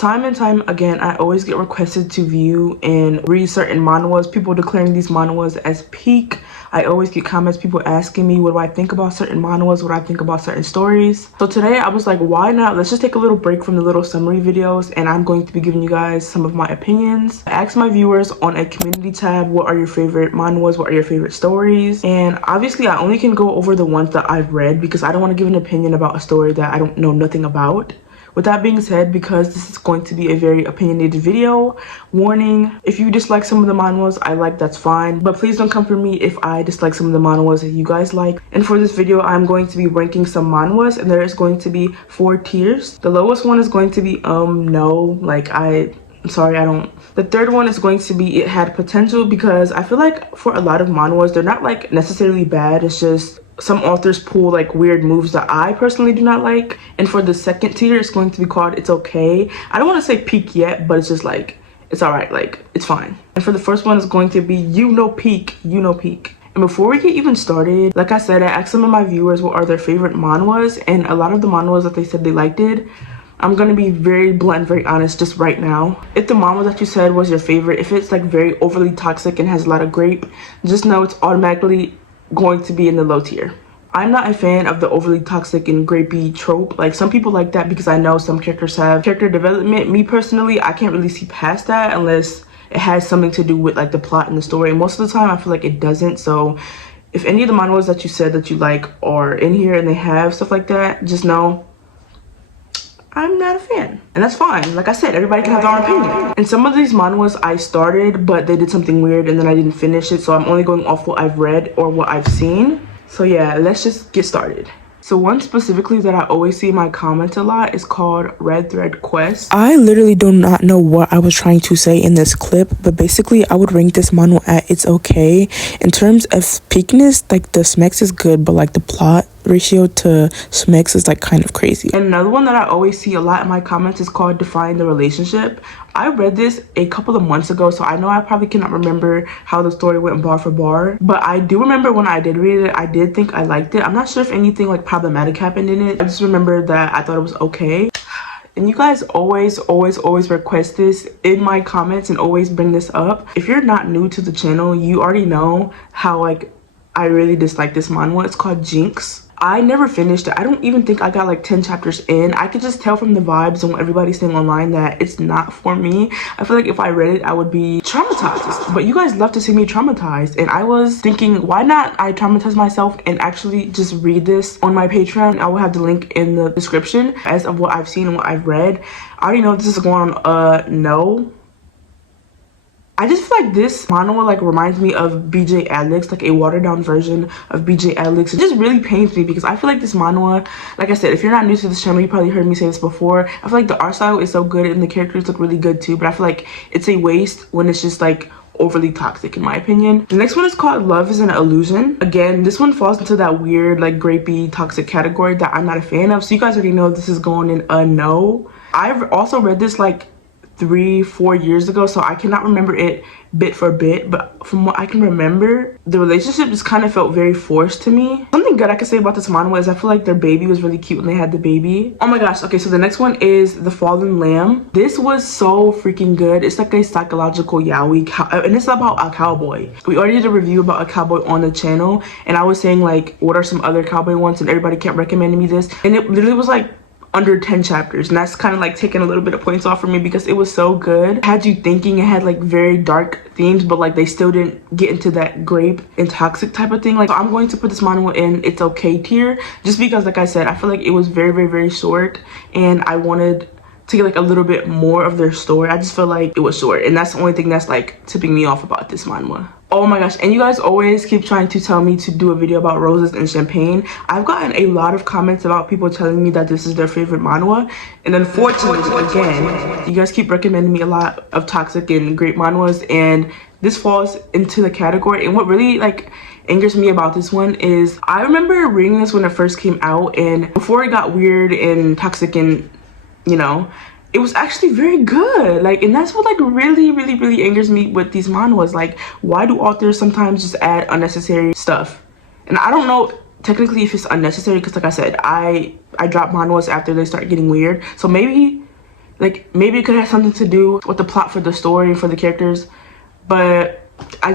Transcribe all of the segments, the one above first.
Time and time again, I always get requested to view and read certain manhwas, people declaring these manhwas as peak. I always get comments, people asking me what do I think about certain manhwas, what do I think about certain stories. So today I was like, why not? Let's just take a little break from the little summary videos, and I'm going to be giving you guys some of my opinions. I asked my viewers on a community tab, what are your favorite manhwas, what are your favorite stories? And obviously I only can go over the ones that I've read because I don't want to give an opinion about a story that I don't know nothing about. With that being said, because this is going to be a very opinionated video, warning, if you dislike some of the manhwas I like, that's fine, but please don't come for me if I dislike some of the manhwas that you guys like. And for this video, I'm going to be ranking some manhwas, and there is going to be 4 tiers. The lowest one is going to be no, like I'm sorry, I don't. The third one is going to be it had potential, because I feel like for a lot of manhwas, they're not like necessarily bad, it's just some authors pull like weird moves that I personally do not like. And for the second tier, it's going to be called It's Okay. I don't want to say peak yet, but it's just like it's all right, like it's fine. And for the first one is going to be peak. And before we get even started, like I said, I asked some of my viewers what are their favorite manhwas, and a lot of the manhwas that they said they liked it. I'm gonna be very blunt, very honest just right now. If the manhwa that you said was your favorite, if it's like very overly toxic and has a lot of grape, just know it's automatically going to be in the low tier. I'm not a fan of the overly toxic and grapey trope. Like, some people like that because I know some characters have character development. Me personally, I can't really see past that unless it has something to do with like the plot and the story, and most of the time I feel like it doesn't. So if any of the manhwas that you said that you like are in here and they have stuff like that, just know I'm not a fan, and that's fine. Like I said, everybody can have their own opinion. And some of these manhwas I started, but they did something weird and then I didn't finish it, so I'm only going off what I've read or what I've seen. So yeah, let's just get started. So one specifically that I always see in my comments a lot is called Red Thread Quest. I literally do not know what I was trying to say in this clip, but basically I would rank this manhwa at It's Okay. In terms of peakness, like the SMEX is good, but like the plot ratio to SMEX is like kind of crazy. And another one that I always see a lot in my comments is called Define the Relationship. I read this a couple of months ago, so I know I probably cannot remember how the story went bar for bar, but I do remember when I did read it, I did think I liked it. I'm not sure if anything like problematic happened in it. I just remember that I thought it was okay. And you guys always request this in my comments and always bring this up. If you're not new to the channel, you already know how like I really dislike this manhwa. It's called Jinx. I never finished it. I don't even think I got like 10 chapters in. I could just tell from the vibes and what everybody's saying online that it's not for me. I feel like if I read it, I would be traumatized. But you guys love to see me traumatized, and I was thinking, why not I traumatize myself and actually just read this on my Patreon. I will have the link in the description as of what I've seen and what I've read. I already know this is going on no. I just feel like this manhwa like reminds me of BJ Alex, like a watered down version of BJ Alex. It just really pains me because I feel like this manhwa, like I said, if you're not new to this channel, you probably heard me say this before. I feel like the art style is so good and the characters look really good too, but I feel like it's a waste when it's just like overly toxic in my opinion. The next one is called Love is an Illusion. Again, this one falls into that weird like grapey toxic category that I'm not a fan of, so you guys already know this is going in a no. I've also read this like 3-4 years ago, so I cannot remember it bit for bit, but from what I can remember, the relationship just kind of felt very forced to me. Something good I could say about this manhwa is I feel like their baby was really cute when they had the baby. Oh my gosh. Okay, so the next one is The Fallen Lamb. This was so freaking good. It's like a psychological yaoi and it's about a cowboy. We already did a review about a cowboy on the channel, and I was saying like what are some other cowboy ones, and everybody kept recommending me this, and it literally was like under 10 chapters, and that's kind of like taking a little bit of points off for me because it was so good. It had you thinking. It had like very dark themes, but like they still didn't get into that grape and toxic type of thing. Like, so I'm going to put this manhwa in It's Okay tier just because, like I said, I feel like it was very short, and I wanted to get like a little bit more of their story. I just feel like it was short, and that's the only thing that's like tipping me off about this manhwa. Oh my gosh, and you guys always keep trying to tell me to do a video about roses and champagne. I've gotten a lot of comments about people telling me that this is their favorite manhwa, and unfortunately, again, you guys keep recommending me a lot of toxic and great manhwas, and this falls into the category. And what really like angers me about this one is I remember reading this when it first came out, and before it got weird and toxic and, you know, it was actually very good. Like, and that's what like really angers me with these manhwas. Like, why do authors sometimes just add unnecessary stuff? And I don't know technically if it's unnecessary, because like I said, I drop manhwas after they start getting weird, so maybe Like maybe it could have something to do with the plot for the story, for the characters, but I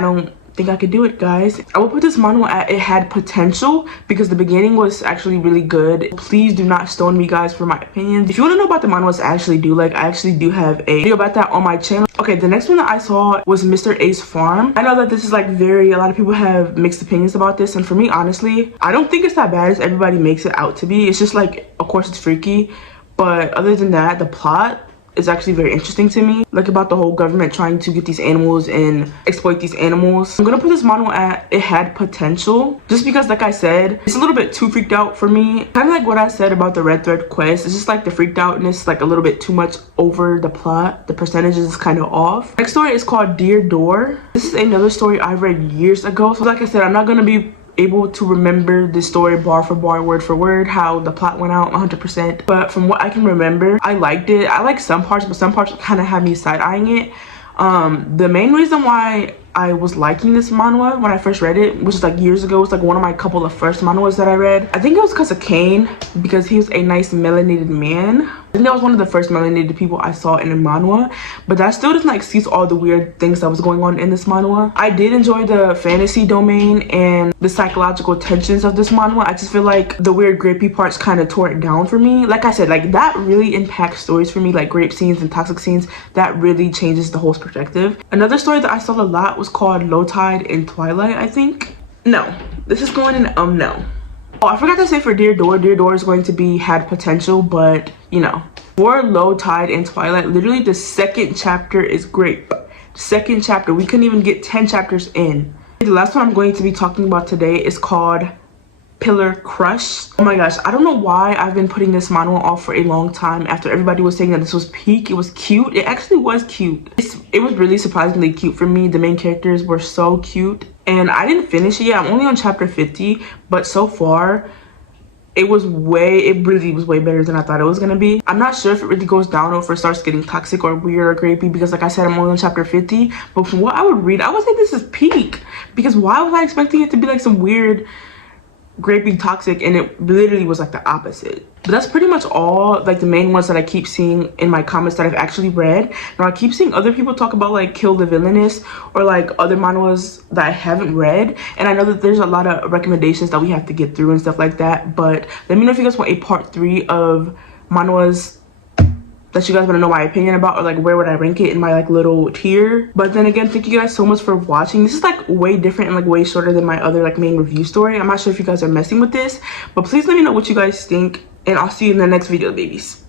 don't think I could do it, guys. I will put this manhwa at it had potential because the beginning was actually really good. Please do not stone me, guys, for my opinions. If you want to know about the manhwas I actually do like, I actually do have a video about that on my channel. Okay, the next one that I saw was Mr. A's Farm. I know that this is like a lot of people have mixed opinions about this, and for me, honestly, I don't think it's that bad as everybody makes it out to be. It's just like, of course it's freaky, but other than that, the plot is actually very interesting to me, like about the whole government trying to get these animals and exploit these animals. I'm gonna put this manhwa at it had potential just because, like I said, it's a little bit too freaked out for me. Kind of like what I said about the red thread quest. It's just like the freaked outness, like a little bit too much over the plot. The percentages is kind of off. Next story is called Dear Door. This is another story I read years ago, so like I said, I'm not gonna be able to remember the story bar for bar, word for word, how the plot went out 100%, but from what I can remember, I liked it. I like some parts, but some parts kind of had me side-eyeing it. The main reason why I was liking this manhwa when I first read it, which is like years ago, was like one of my couple of first manhwas that I read. I think it was because of Kane, because he was a nice melanated man. I think that was one of the first melanated people I saw in a manhwa, but that still doesn't excuse all the weird things that was going on in this manhwa. I did enjoy the fantasy domain and the psychological tensions of this manhwa. I just feel like the weird grapey parts kind of tore it down for me. Like I said, like that really impacts stories for me, like grape scenes and toxic scenes. That really changes the whole perspective. Another story that I saw a lot was called Low Tide in Twilight, I think. No, this is going in no. Oh, I forgot to say for Dear Door is going to be had potential, but you know, for Low Tide in Twilight, literally the second chapter is great. Second chapter, we couldn't even get 10 chapters in. The last one I'm going to be talking about today is called Pillar Crush. Oh my gosh, I don't know why I've been putting this manhwa off for a long time after everybody was saying that this was peak. It was cute. It actually was cute. It was really surprisingly cute for me. The main characters were so cute, and I didn't finish it yet. I'm only on chapter 50, but so far it really was way better than I thought it was gonna be. I'm not sure if it really goes down or if it starts getting toxic or weird or grapey, because like I said, I'm only on chapter 50, but from what I would read, I would say this is peak, because why was I expecting it to be like some weird grapey toxic, and it literally was like the opposite. But that's pretty much all, like the main ones that I keep seeing in my comments that I've actually read. Now I keep seeing other people talk about like Kill the Villainess or like other manhwas that I haven't read, and I know that there's a lot of recommendations that we have to get through and stuff like that, but let me know if you guys want a part 3 of manhwas that you guys want to know my opinion about, or like where would I rank it in my like little tier. But then again, thank you guys so much for watching. This is like way different and like way shorter than my other like main review story. I'm not sure if you guys are messing with this, but please let me know what you guys think, and I'll see you in the next video, babies.